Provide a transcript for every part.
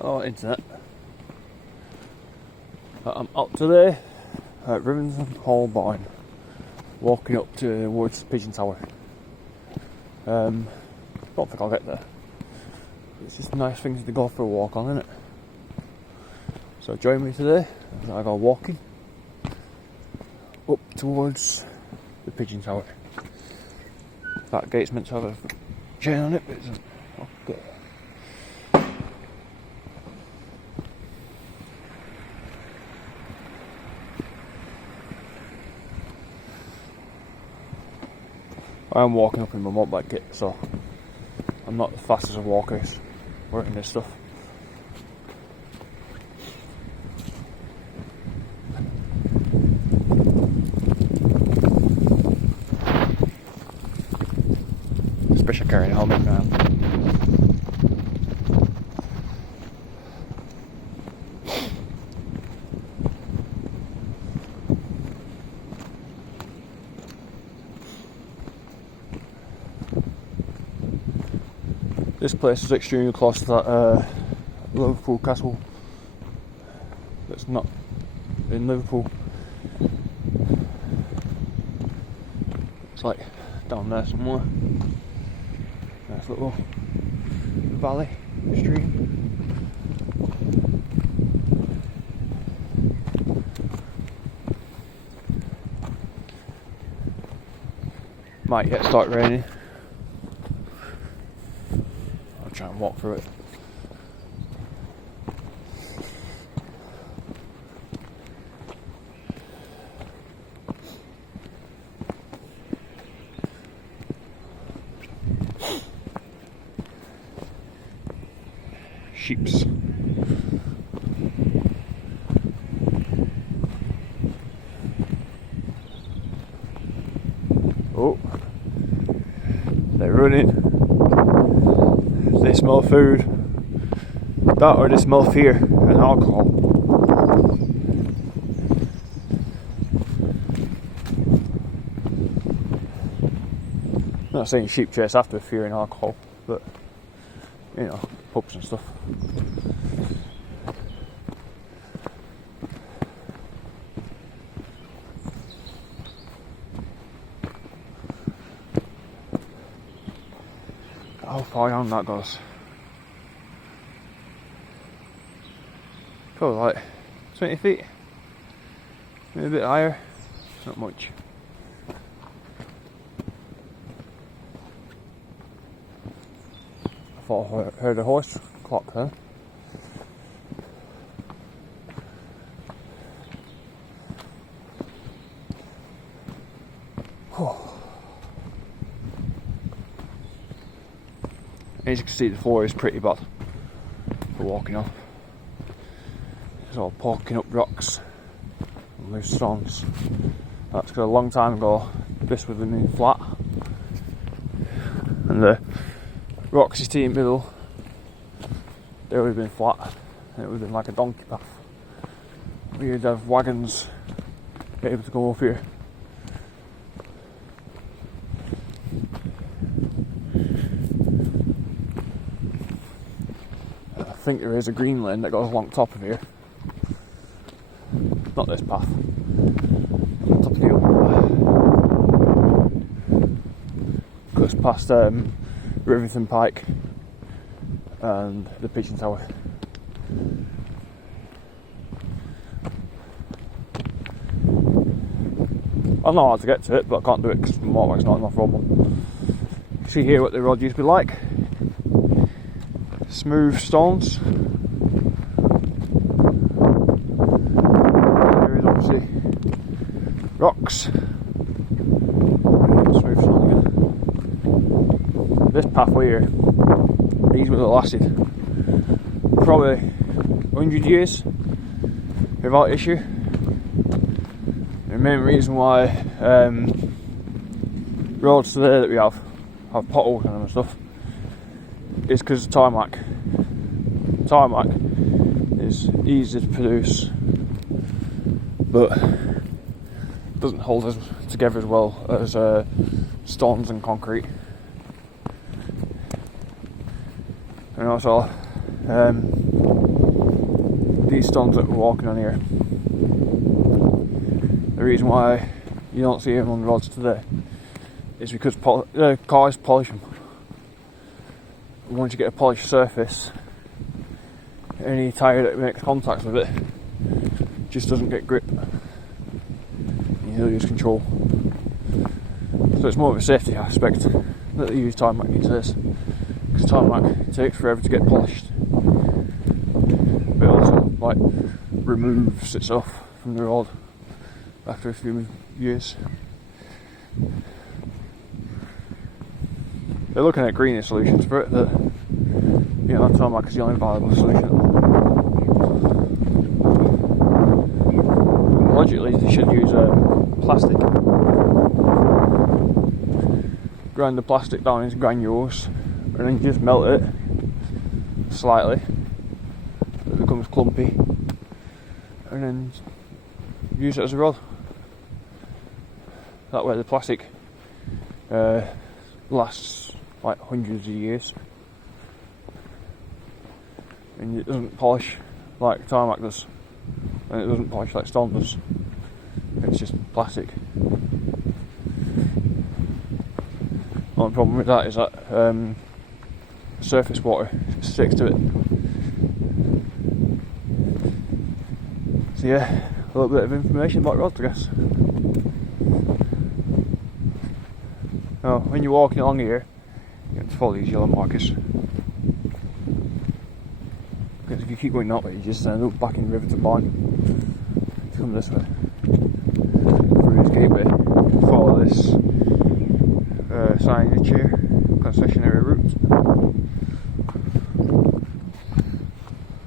Hello internet. I'm up today at Rivington Holborn, walking up towards Pigeon Tower. Don't think I'll get there. It's just nice things to go for a walk on, isn't it? So join me today as I go walking up towards the Pigeon Tower. That gate's meant to have a chain on it, but it doesn't. Okay. I'm walking up in my motorbike kit, so I'm not as fast as a walker wearing this stuff. Especially carrying a helmet around. This place is extremely close to that Liverpool castle that's not in Liverpool. It's like down there somewhere. Nice little valley, stream. Might yet start raining. Try and walk through it. Sheeps. Oh, they're running. They smell food, that or they smell fear and alcohol. I'm not saying sheep chase after fear and alcohol, but you know, pubs and stuff. How far down that goes? Probably like 20 feet, maybe a bit higher, not much. I thought I heard a horse clock then. As you can see, the floor is pretty bad for walking on. It's all poking up rocks and loose stones. That's because a long time ago this would have been flat, and the rocks you see in the middle, they would have been flat, and it would have been like a donkey path. You'd have wagons able to go up here. I think there is a green lane that goes along top of here. Not this path. Top of the hill. Goes past Rivington Pike and the Pigeon Tower. I know how to get to it, but I can't do it because the motorbike's not enough room. See here what the road used to be like. Smooth stones. There is obviously rocks. Smooth stone again. This pathway here, these would have lasted probably 100 years without issue. The main reason why roads today that we have potholes in them and stuff is because of tarmac. Tarmac is easy to produce, but doesn't hold us together as well as stones and concrete. And also these stones that we're walking on here, the reason why you don't see them on the roads today is because cars polish them. Once you get a polished surface, any tyre that makes contact with it just doesn't get grip. You lose control. So it's more of a safety aspect that they use tarmac into this, because tarmac takes forever to get polished, but it also like removes itself from the road after a few years. They're looking at greener solutions for it, that tarmac is the only viable solution. Logically, they should use plastic. Grind the plastic down into granules and then just melt it slightly so it becomes clumpy, and then use it as a rod. That way the plastic lasts like hundreds of years, and it doesn't polish like tarmac does, and it doesn't polish like stone does. It's just plastic. The only problem with that is that surface water sticks to it. So yeah, a little bit of information about roads, I guess. Now, when you're walking along here, you have to follow these yellow markers, because if you keep going that way, you just end up back in Rivington line. If you come this way, through this gateway, follow this signage here, concessionary route,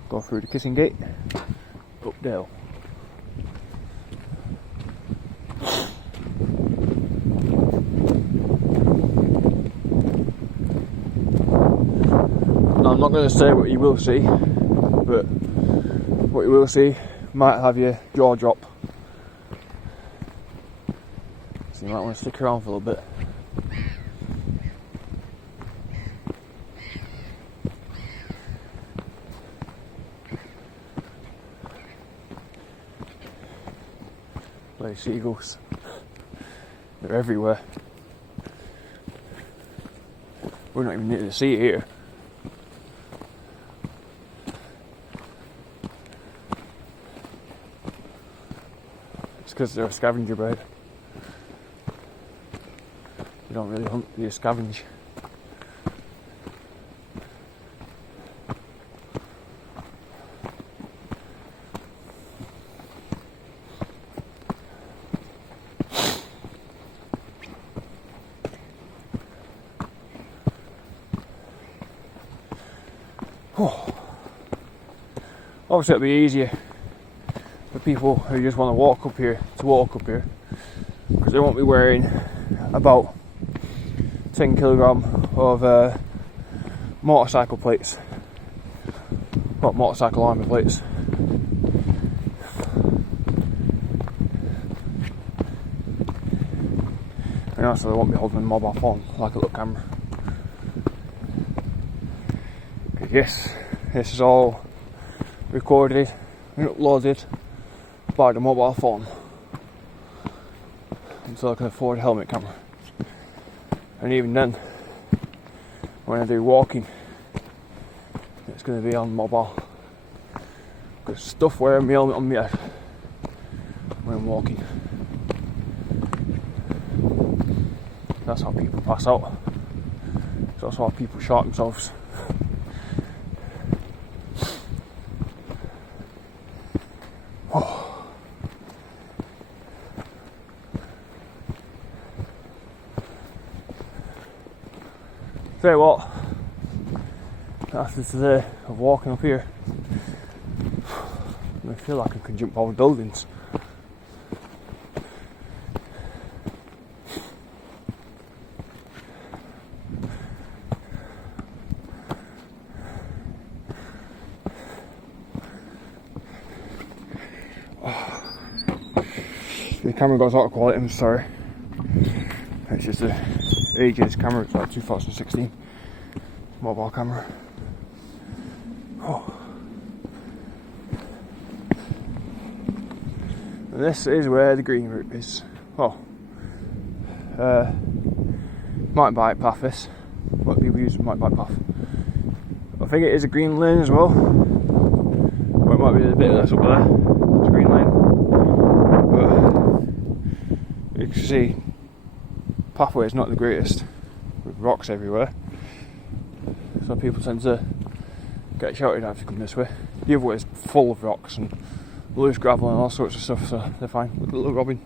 go through the kissing gate, up Dale. Now, I'm not going to say what you will see, but what you will see might have your jaw drop, so you might want to stick around for a little bit. Bloody seagulls, they're everywhere. We're not even near the sea here. It's because they're a scavenger bird. You don't really hunt, you scavenge. Obviously it'll be easier for people who just want to walk up here, because they won't be wearing about 10 kilogram of motorcycle plates, well, motorcycle armour plates. And also they won't be holding a mobile phone like a little camera. Because yes, this is all recorded and uploaded by the mobile phone until I can afford a helmet camera. And even then, when I do walking, it's going to be on mobile, because stuff wearing my helmet on my head when I'm walking. That's how people pass out. It's also how people shot themselves. Tell you what, after today of walking up here, I feel like I can jump over buildings. The camera goes out of quality, I'm sorry. It's just a ages camera, it's like 2016 mobile camera. And this is where the green route is. Oh, mountain bike path. This, what people use mountain bike path. I think it is a green lane as well. Or it might be a bit of this up there. It's a green lane. But you can see, pathway is not the greatest, with rocks everywhere. So people tend to get shouted at if you come this way. The other way is full of rocks and loose gravel and all sorts of stuff, so they're fine. Look at little Robin.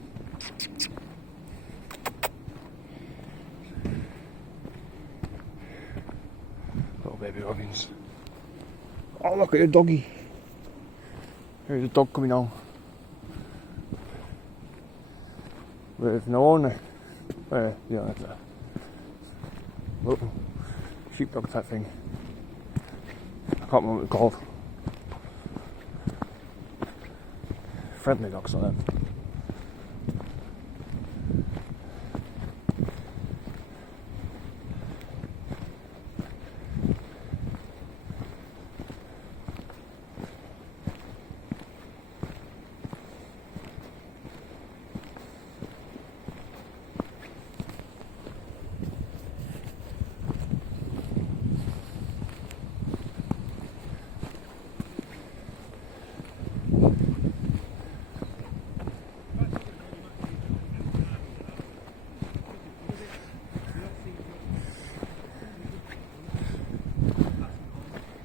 Little baby robins. Oh, look at the doggy. There's a dog coming on. With no owner. The owner there. Little sheepdog type thing. I can't remember what it's called. Friendly dogs on them.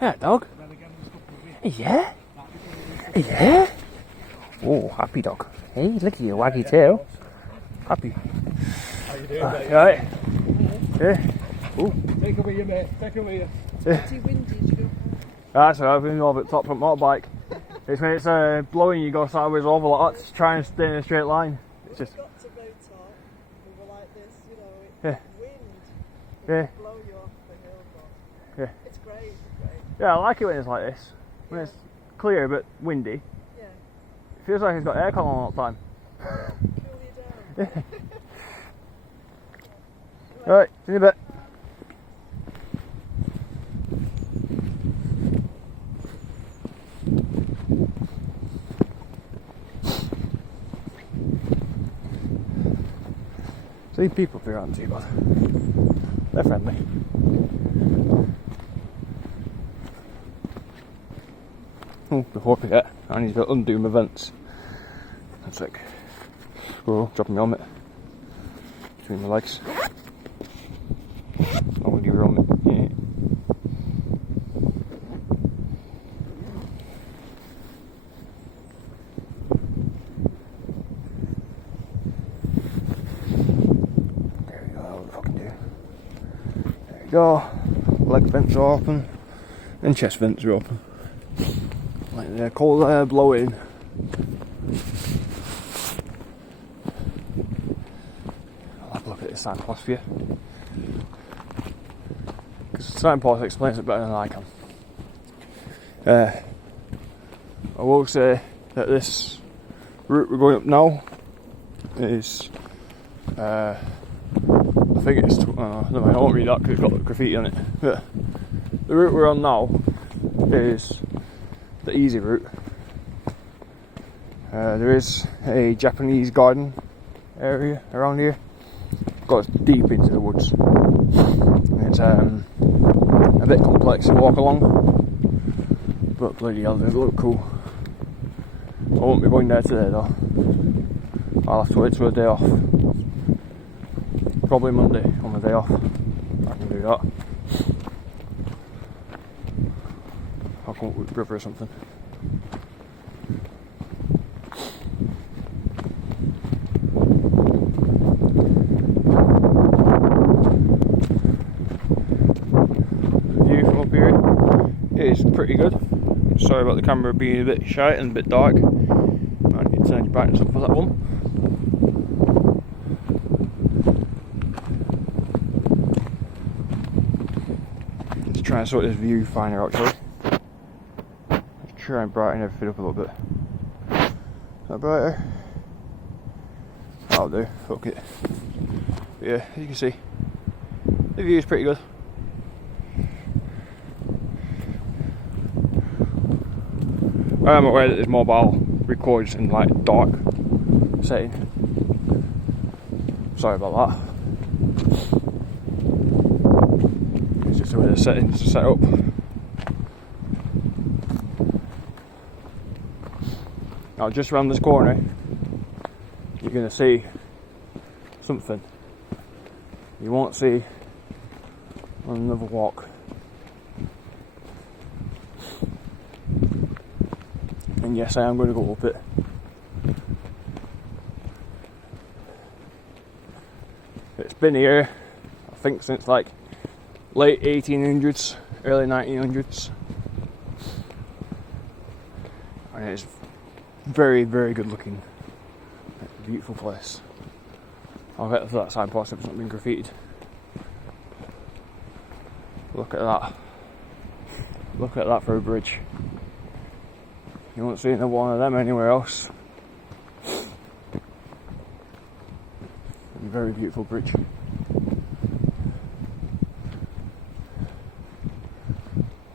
Yeah, dog. Yeah. Yeah. Oh, happy dog. Hey, look at your waggy tail. Happy. How you doing, mate? Right. Yeah. Ooh. Take it with you, mate. Take it with you. Yeah. Too windy to go. That's right, I've been over at top front motorbike. It's when it's blowing, you go sideways over like that to try and stay in a straight line. It's just. Got to go top. We were like this, you know. Yeah. Wind. Yeah. Blow you off the hill, but Yeah. it's great. It's great. Yeah, I like it when it's like this. When it's clear but windy. Yeah. It feels like it's got aircon on all the time. Cool you down. Alright, see you in a bit. See, people up here aren't too bad. They're friendly. Oh, before I forget, I need to undo my vents. That's like squirrel dropping my helmet between my legs. I want your helmet. Yeah. There we go, that'll fucking do. There we go. Leg vents are open and chest vents are open. Like the cold air blowing. I'll have a look at the signpost for you. Because the signpost explains it better than I can. I will say that this route we're going up now is, I think it's, no, I won't read that because it's got graffiti on it. But the route we're on now is the easy route. There is a Japanese garden area around here. It goes deep into the woods. It's a bit complex to walk along, but bloody hell, does it look cool. I won't be going there today though. I'll have to wait till a day off. Probably Monday on my day off. I can do that. I'll come up with a river or something. The view from up here is pretty good. Sorry about the camera being a bit shy and a bit dark. I need to turn your brightness up for that one. Let's try and sort this viewfinder out, shall we? Let's try and brighten everything up a little bit. Is that brighter? That'll do, fuck it. But yeah, as you can see, the view is pretty good. I am aware that this mobile records in like dark, setting. Sorry about that. It's just the way the settings are set up. Now just around this corner you're going to see something you won't see on another walk. And yes, I am going to go up it. It's been here, I think, since like late 1800s, early 1900s. And it's very, very good looking. It's a beautiful place. I'll get to that side post if it's not been graffitied. Look at that. Look at that for a bridge. You won't see another one of them anywhere else. Very beautiful bridge.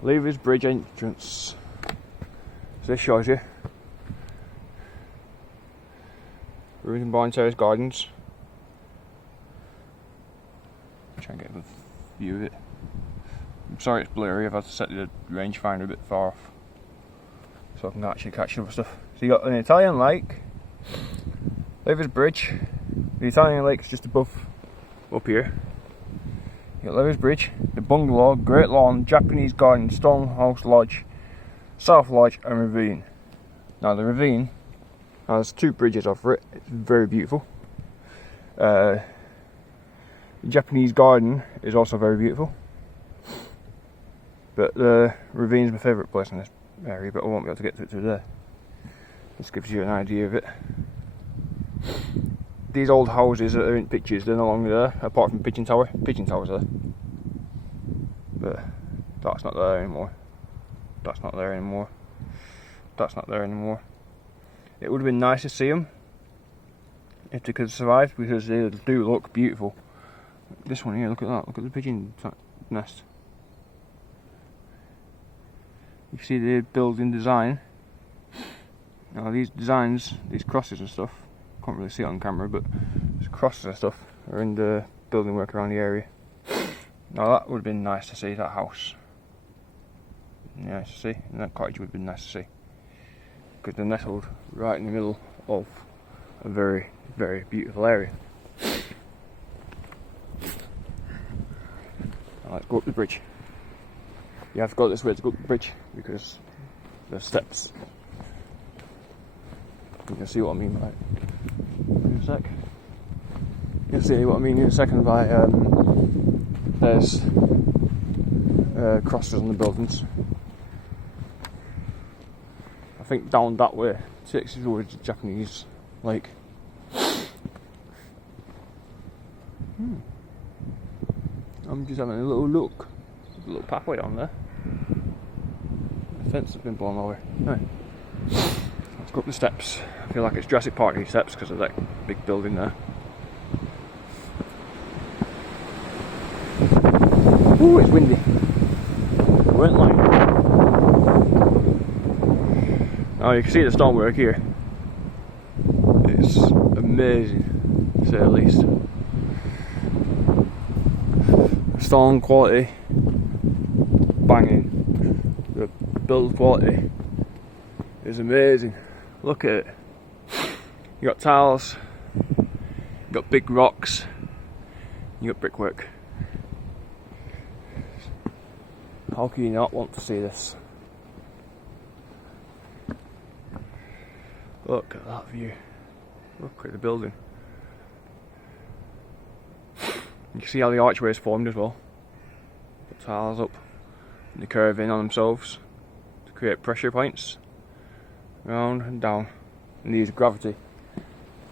Levers Bridge entrance. So this shows you Rivington Barn Terrace Gardens. Try and get a view of it. I'm sorry it's blurry, I've had to set the rangefinder a bit far off so I can actually catch other stuff. So you got an Italian lake, Levers Bridge. The Italian lake's just above, up here. You got Levers Bridge, the bungalow, Great Lawn, Japanese Garden, Stonehouse Lodge, South Lodge and Ravine. Now the ravine has two bridges over it, it's very beautiful. The Japanese Garden is also very beautiful. But the ravine's my favourite place in this area, but I won't be able to get to it through there. This gives you an idea of it. These old houses that are in pictures, they're no longer there, apart from Pigeon Tower. Pigeon Tower's there. But that's not there anymore. That's not there anymore. That's not there anymore. It would have been nice to see them if they could survive, because they do look beautiful. This one here, look at that, look at the pigeon nest. You see the building design. Now these designs, these crosses and stuff, can't really see it on camera, but these crosses and stuff are in the building work around the area. Now that would have been nice to see, that house. Nice to see, and that cottage would have been nice to see. Because they're nestled right in the middle of a very, very beautiful area. Now let's go up the bridge. You have to go this way to go up the bridge because there's steps. You can see what I mean by it. In a sec. You'll see what I mean in a second by there's crosses on the buildings. I think down that way takes you towards the Japanese lake. I'm just having a little look. There's a little pathway down there. The fence has been blown over. Anyway, let's go up the steps. I feel like it's Jurassic Park, these steps, because of that big building there. Ooh, it's windy. It weren't lying. Now you can see the stonework here. It's amazing, to say the least. The stone quality, banging. The build quality is amazing. Look at it. You got tiles, you got big rocks, you got brickwork. How can you not want to see this? Look at that view. Look at the building. You can see how the archway is formed as well. The tiles up and they curve in on themselves to create pressure points round and down, and they use gravity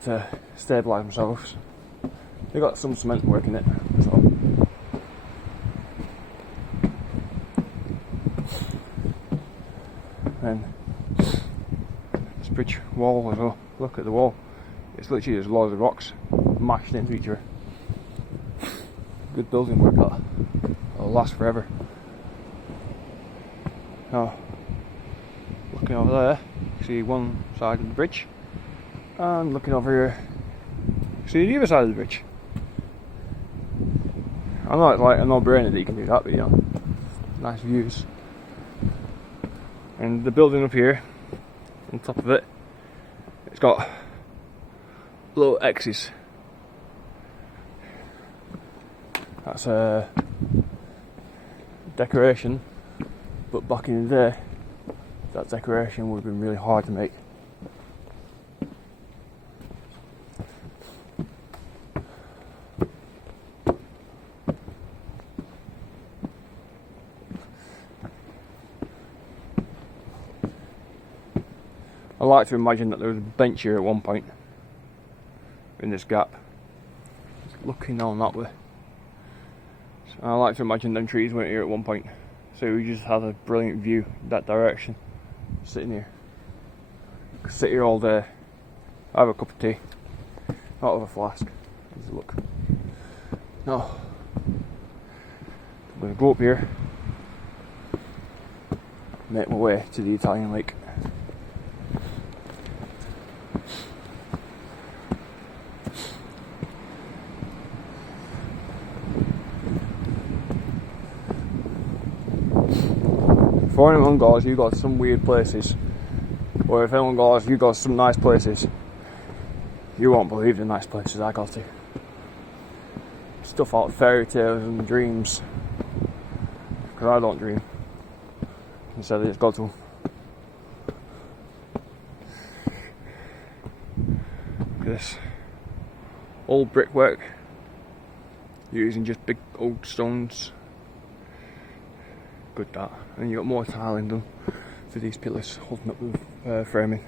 to stabilise themselves. They've got some cement work in it, so. And this bridge wall as well. Look at the wall. It's literally just loads of rocks mashed into each other. Good building work that. It'll last forever. Now, looking over there, you see one side of the bridge. And looking over here, see the other side of the bridge. I know it's like a no-brainer that you can do that, but you know, nice views. And the building up here, on top of it, it's got little X's. That's a decoration, but back in the day, that decoration would have been really hard to make. I like to imagine that there was a bench here at one point in this gap, just looking on that way. So I like to imagine them trees weren't here at one point, so we just had a brilliant view in that direction, sitting here. Could sit here all day, have a cup of tea, out of a flask. Let's look. No, I'm going to go up here, make my way to the Italian lake. If anyone goes, you got some weird places, or if anyone goes, you got some nice places, you won't believe the nice places I got to. Stuff out of fairy tales and dreams, because I don't dream. Instead I just go to them. Look at this old brickwork, using just big old stones. Good that. And you got more tiling done to these pillars holding up the framing.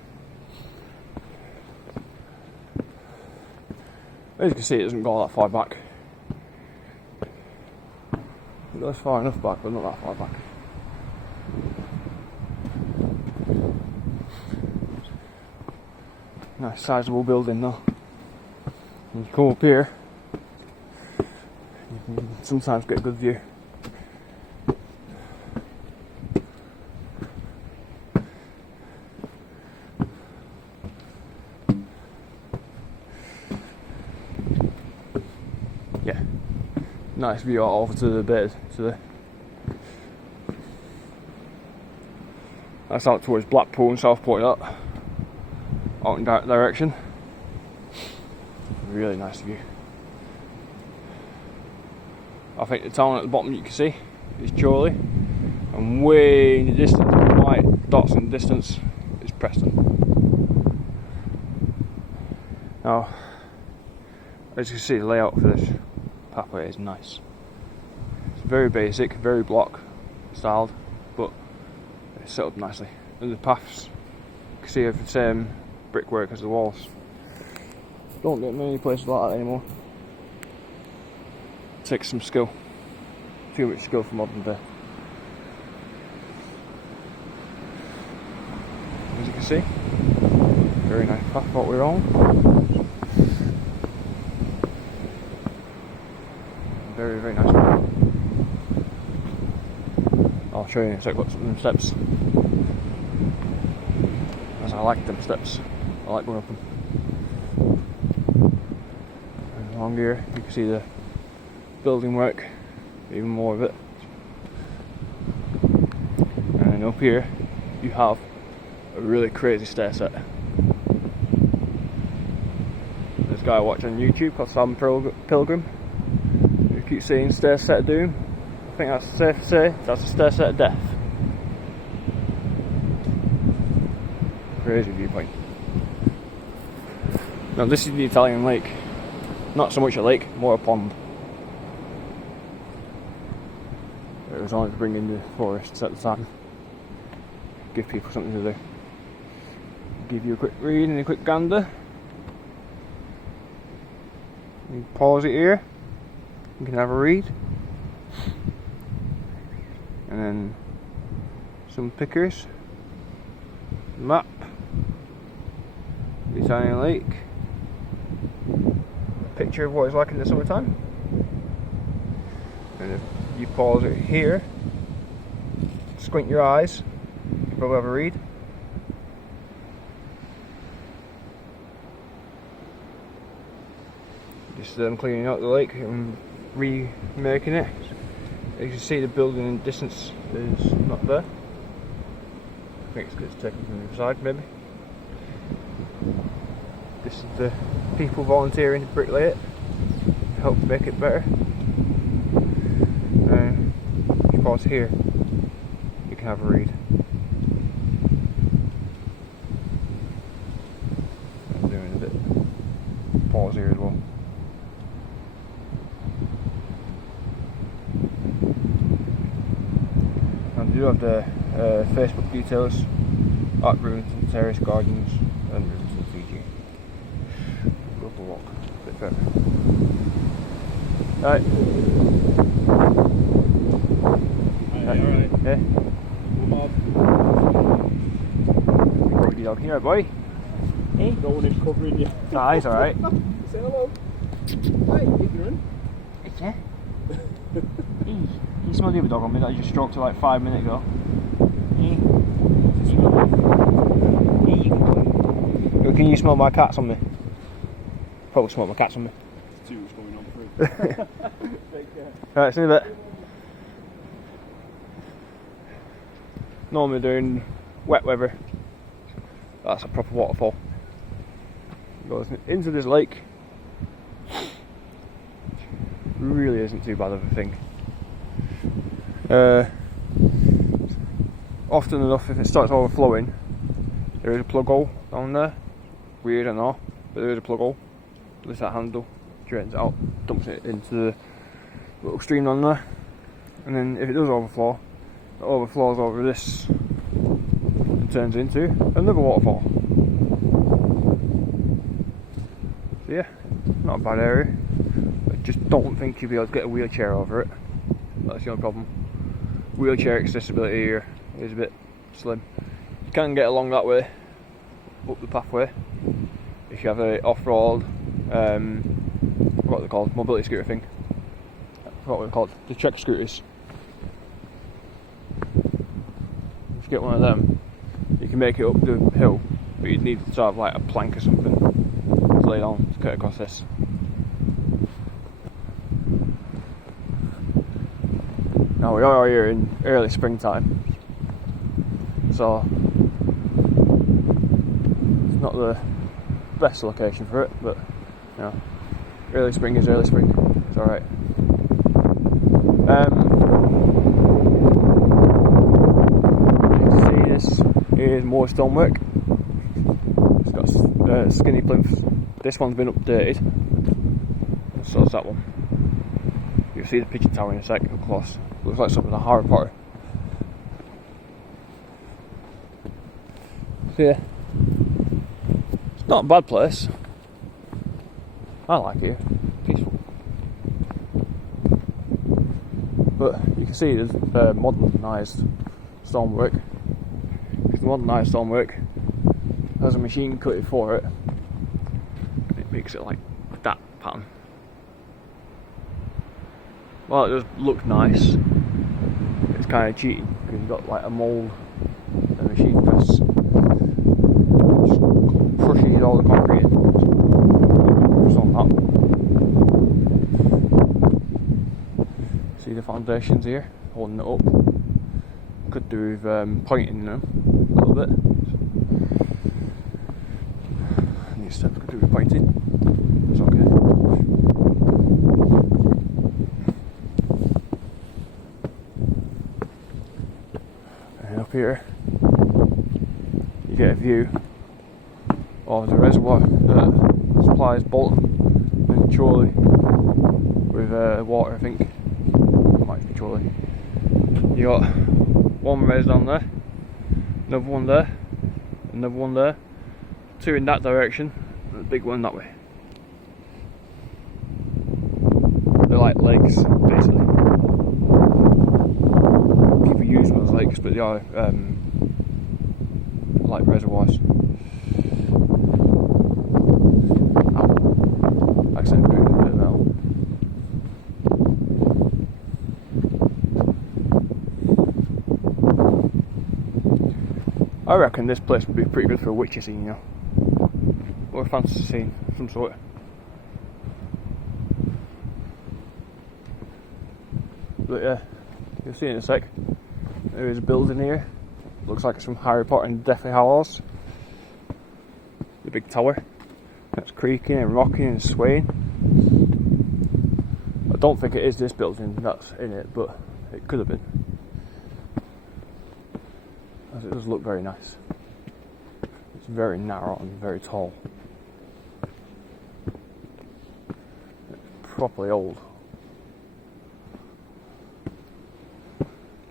As you can see, it doesn't go that far back. It goes far enough back, but not that far back. Nice sizable building though. And you come up here, you can sometimes get a good view. Yeah, nice view out over to the bed, that's out towards Blackpool and Southport, that out in that direction. Really nice view. I think the town at the bottom you can see is Chorley, and way in the distance, white dots in the distance, is Preston. Now, as you can see, the layout for this pathway is nice. It's very basic, very block styled, but it's set up nicely. And the paths, you can see, have the same brickwork as the walls. Don't get many places like that anymore. It takes some skill. Too much skill for modern day. As you can see, very nice path what we're on. Very, very nice. I'll show you in a sec what's up them steps. As I like them steps. I like going up them. And along here you can see the building work, even more of it. And up here you have a really crazy stair set. This guy I watch on YouTube called Sam Pilgrim. Keep saying stair set of doom. I think that's safe to say that's a stair set of death. Crazy viewpoint. Now this is the Italian lake. Not so much a lake, more a pond. It was only to bring in the forests at the time. Give people something to do. Give you a quick read and a quick gander. You pause it here. You can have a read, and then some pictures, map, the Italian lake, a picture of what it's like in the summertime, and if you pause it here, squint your eyes, you can probably have a read. Just cleaning out the lake and remaking it. As you can see, the building in the distance is not there. I think it's because it's taken from the other side, maybe. This is the people volunteering to bricklay it to help make it better. Of course, here you can have a read. I'm doing a bit pause here as well. And you do have the Facebook details at Rivington Terrace Gardens and Rivington, Fiji. Go for a walk a bit further. Right. Alright. Yeah. I'm off. Broke your dog here, boy. Hey. No one is covering you. Ah, he's alright. Say hello. Hi, ignorant. It's yeah. You smelled the other dog on me that I just stroked to like 5 minutes ago. Can you smell my cats on me? Probably smell my cats on me. See what's going on through. Take care. Alright, see you in a bit. Normally during wet weather, that's a proper waterfall. It goes into this lake. Really isn't too bad of a thing. Often enough, if it starts overflowing, there is a plug hole down there. Weird, I know, but there is a plug hole. There's that handle, drains it out, dumps it into the little stream down there, and then if it does overflow, it overflows over this and turns into another waterfall. So yeah, not a bad area. I just don't think you'll be able to get a wheelchair over it. That's the only problem. Wheelchair accessibility here is a bit slim. You can get along that way, up the pathway, if you have a off-road, what are they called, mobility scooter thing. What they're called, the trek scooters. If you get one of them, you can make it up the hill, but you'd need to have like a plank or something to lay down to cut across this. Now we are here in early springtime, so it's not the best location for it, but you know, early spring is early spring. It's alright. You can see this is more stonework. It's got skinny plinths. This one's been updated, so is that one. You'll see the pigeon tower in a sec, up close. Looks like something like Harry Potter. So yeah, it's not a bad place. I like it here, peaceful. But you can see there's modernised stonework. Because the modernised stonework has a machine cut it for it. It makes it like that pattern. Well, it does look nice. It's kind of cheating because you've got like a mould and a machine press. Just crushes all the concrete in. Just on that. See the foundations here, holding it up. Could do with pointing them a little bit. These steps could do with pointing. It's okay. Up here you get a view of the reservoir that supplies Bolton and Chorley with water, I think. It might be Chorley. You got one res down there, another one there, another one there, two in that direction, and a big one that way. They're like lakes, basically. People use them as lakes, but they are like reservoirs. I accidentally put it a bit now. I reckon this place would be pretty good for a witchy scene, you know, or a fantasy scene of some sort. But yeah, you'll see in a sec. There is a building here. Looks like it's from Harry Potter and Deathly Hallows. The big tower. That's creaking and rocking and swaying. I don't think it is this building that's in it, but it could have been. As it does look very nice. It's very narrow and very tall. It's properly old.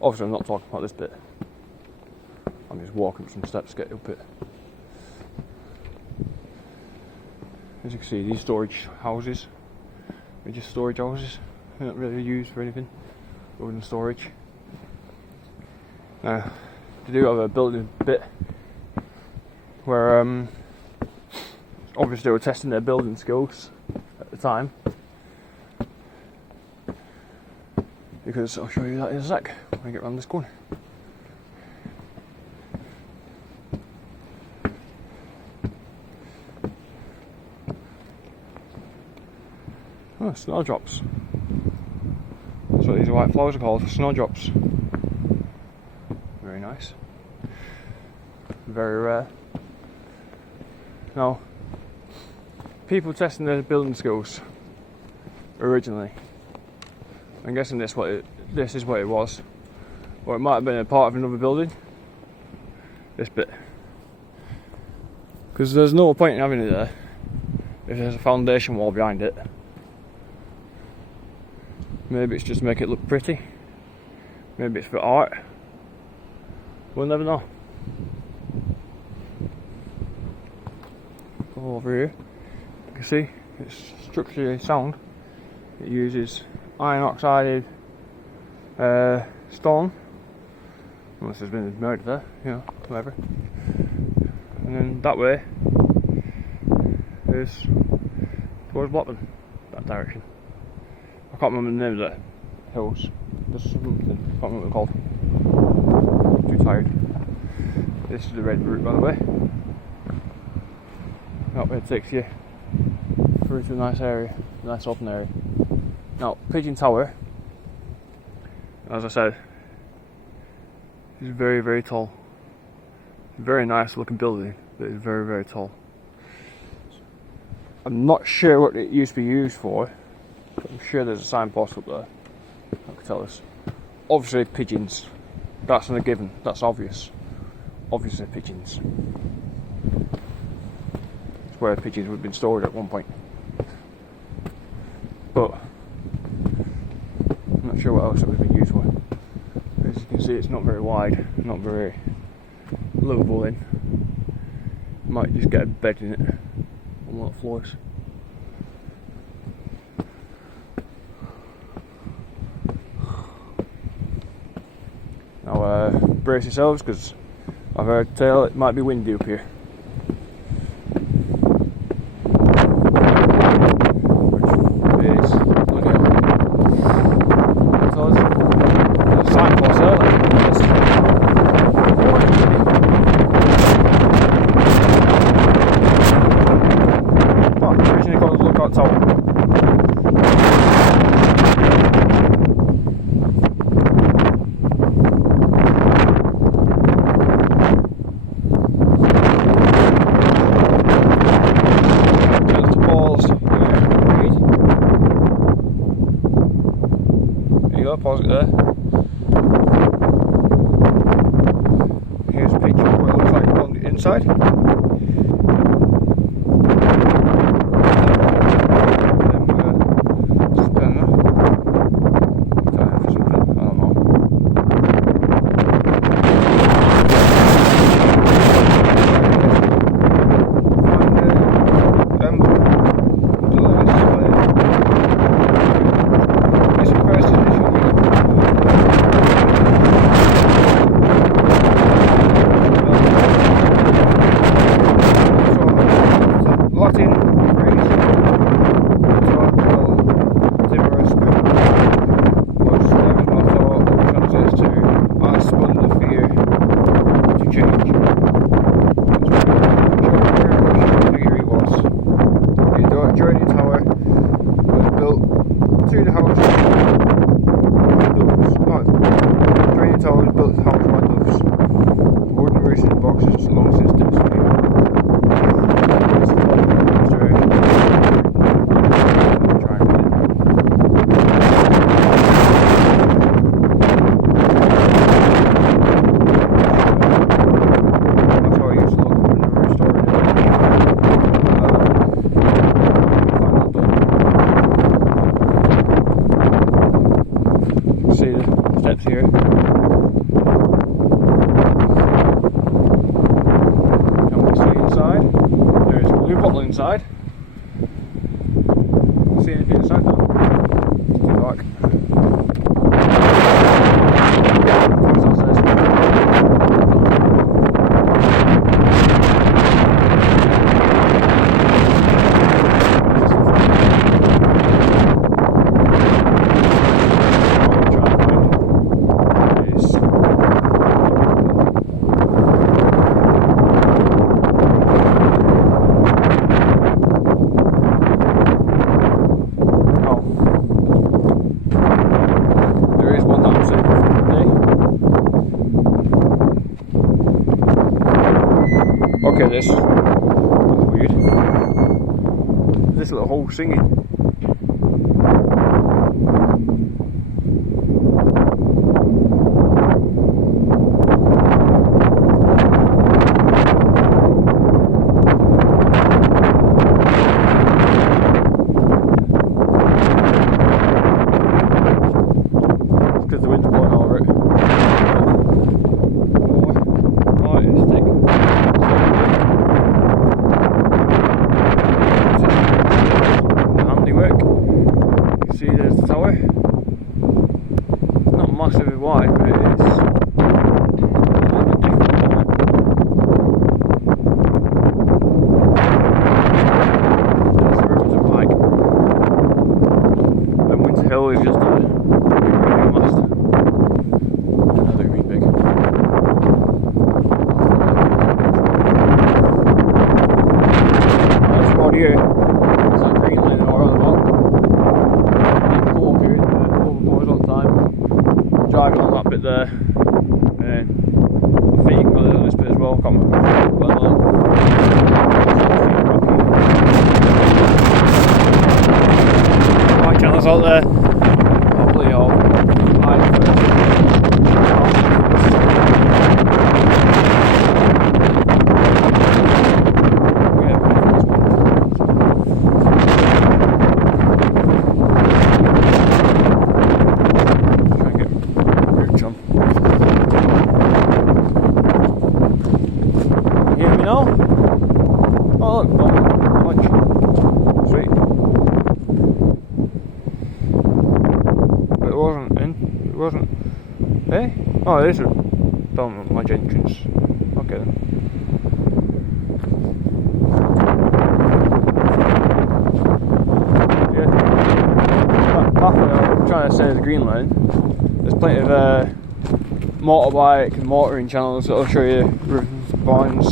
Obviously I'm not talking about this bit. I'm just walking up some steps to get up it. As you can see, these storage houses are just storage houses. They're not really used for anything other than storage. Now, they do have a building bit where obviously they were testing their building skills at the time. Because I'll show you that in a sec when I get around this corner. Oh, snowdrops. That's what these white flowers are called, snowdrops. Very nice. Very rare. Now, people testing their building skills originally. I'm guessing this is what it was, or it might have been a part of another building. This bit, because there's no point in having it there if there's a foundation wall behind it. Maybe it's just to make it look pretty. Maybe it's for art. We'll never know. Go over here. You can see it's structurally sound. It uses iron oxided stone, unless there's been a murder there, you know, whatever. And then that way is towards Blackburn, that direction. I can't remember the name of the hills. There's something, I can't remember what they're called. Too tired. This is the red route, by the way. That way it takes you through to a nice area, a nice open area. Now, Pigeon Tower, as I said, is very, very tall. Very nice looking building, but it's very, very tall. I'm not sure what it used to be used for, but I'm sure there's a signpost up there that could tell us. Obviously pigeons, that's a given, that's obvious. Obviously pigeons. It's where pigeons would have been stored at one point. But I'm not sure what else it would have been used for. As you can see, it's not very wide, not very livable in. Might just get a bed in it on one of the floors. Now brace yourselves, because I've heard tell it might be windy up here. Pause it there. Here's a picture of what it looks like on the inside. bottle inside. See anything inside now? Dark. What's upstairs? Okay, that's weird. This little hole singing. It's because the wind's blowing over it. More artistic. Handiwork. You see there's the tower. It's not massively wide, but it is slightly different. There's the Rivington Pike. And Winter Hill is just a mast. Another really big. This road here is that green line or on about. You can go up here, overboards all the time. Driving on that bit there. And I think you can go on this bit as well. Can't remember. My channel's out there. Probably all hide first. No? Oh look, lunch. Sweet. But it wasn't in. It wasn't. Eh? Oh, it is a Belmont Lodge entrance. Okay then. Yeah. That pathway I'm trying to say is the green line. There's plenty of motorbike and motoring channels that'll show you Barnes.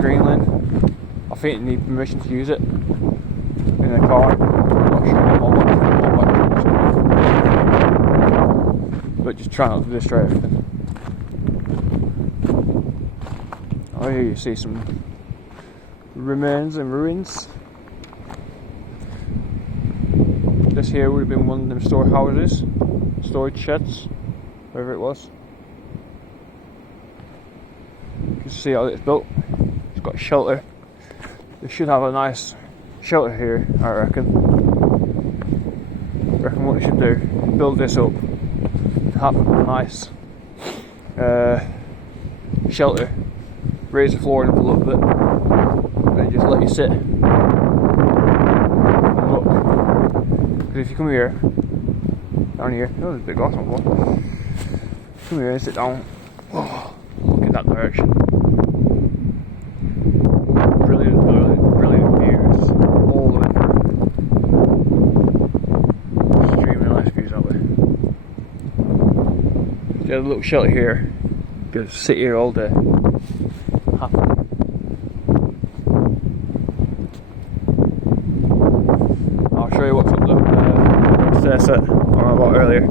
Greenland. I think you need permission to use it in a car. I'm not sure but just try not to destroy everything. Oh, here you see some remains and ruins. This here would have been one of them storehouses, storage sheds, wherever it was. You can see how it's built. Got shelter. They should have a nice shelter here, I reckon. What they should do, build this up to have a nice shelter, raise the floor up a little bit, and just let you sit and look. Because if you come here, down here, oh, there's a big glass on board. Come here and sit down. Oh, look in that direction. Brilliant views all the way through. Extremely nice views that way. Get a little shelter here. Just sit here all day. Happy. I'll show you what's up the stair set on about earlier.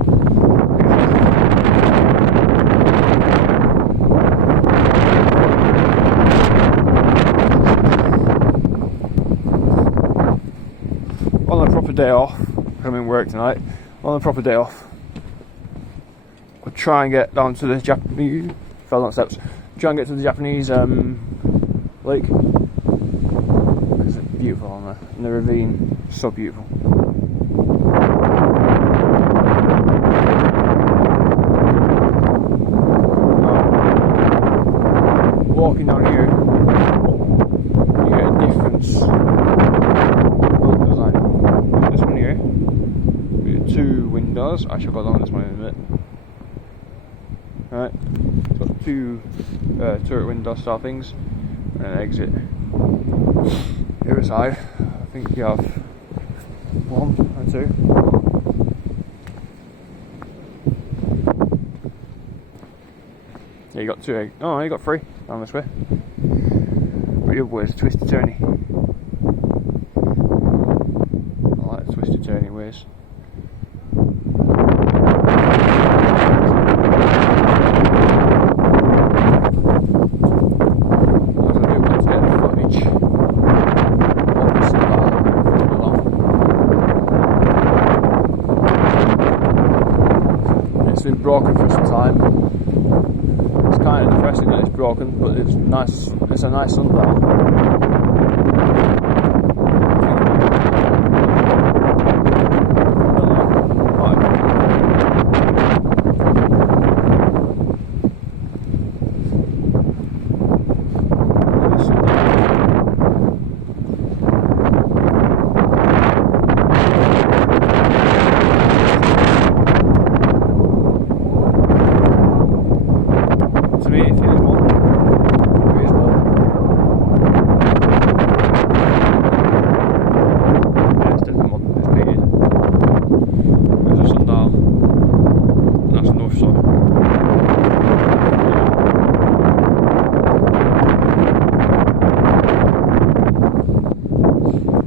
On a proper day off, I'm in work tonight. On a proper day off, I'll try and get down to the Japanese. Fell down steps. Try and get to the Japanese lake. Because it's beautiful on there, and the ravine, so beautiful. Walking down here, you get a different windows. This one here. With 2 windows. Actually, I've got on this one in a minute. Right. So got 2 turret window style things and an exit. The other side, I think you have 1 and 2. Yeah, you got 2. Oh, you got 3 down this way. But the other way is twisty turny. I like the twisty turny ways. It's been broken for some time. It's kind of depressing that it's broken, but it's nice. It's a nice sundial. To me, it feels more. It is more. Yeah, it's definitely more. It's painted. There's a sundial. And that's a north side.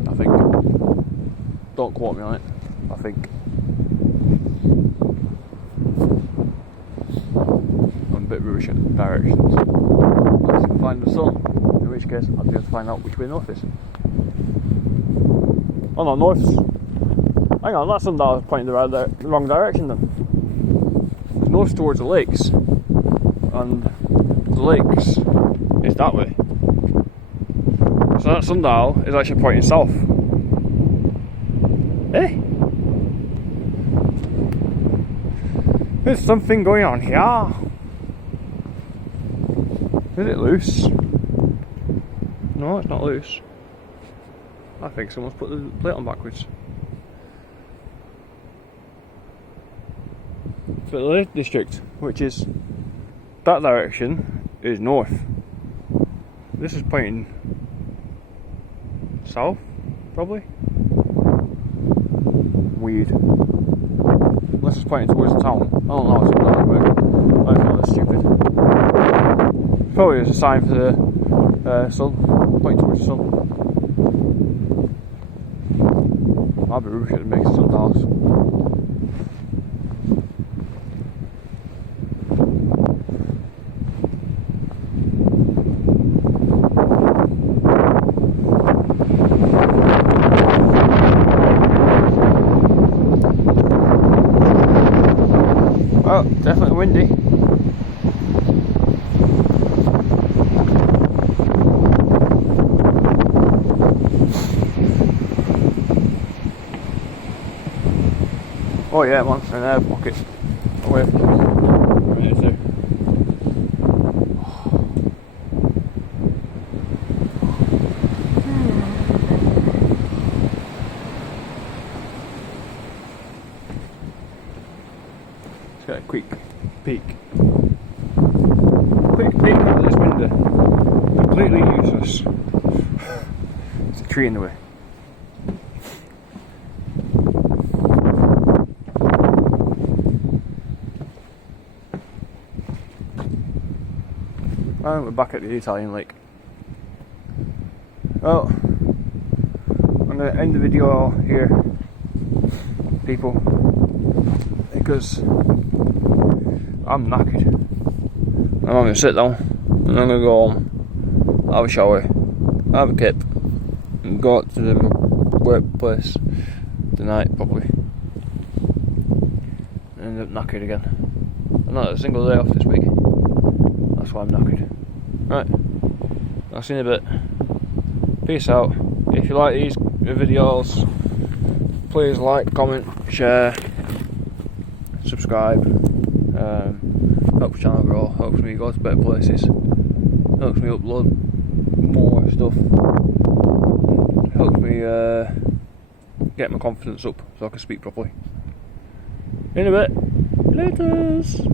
I think. Don't quote me on it. I think. A bit rubbish at directions. Unless I can find the sun, in which case I'll be able to find out which way north is. Oh no, north. Hang on, that sundial is pointing the wrong direction then. North's towards the lakes, and the lakes is that way. So that sundial is actually pointing south. Eh? There's something going on here. Is it loose? No, it's not loose. I think someone's put the plate on backwards. For the Lake District, which is that direction, is north. This is pointing south, probably. Weird. Unless it's pointing towards the town. I don't know, it's not that way. I don't know, that's stupid. Probably is a sign for the sun, pointing towards the sun. I'd be rubbish at making sundials. Oh, definitely windy. Oh yeah, man, an air pocket. Away from right there. Let's get a quick peek. Quick peek out of this window. Completely useless. There's a tree in the way. And we're back at the Italian lake. Well, I'm going to end the video here, people, because I'm knackered. I'm going to sit down and I'm going to go home, have a shower, have a kip, and go out to the workplace tonight probably. And end up knackered again. I've not had a single day off this week. That's why I'm knackered. Right, I'll see you in a bit. Peace out. If you like these videos, please like, comment, share, subscribe. Helps the channel grow, helps me go to better places, helps me upload more stuff, me get my confidence up so I can speak properly. In a bit. Laters.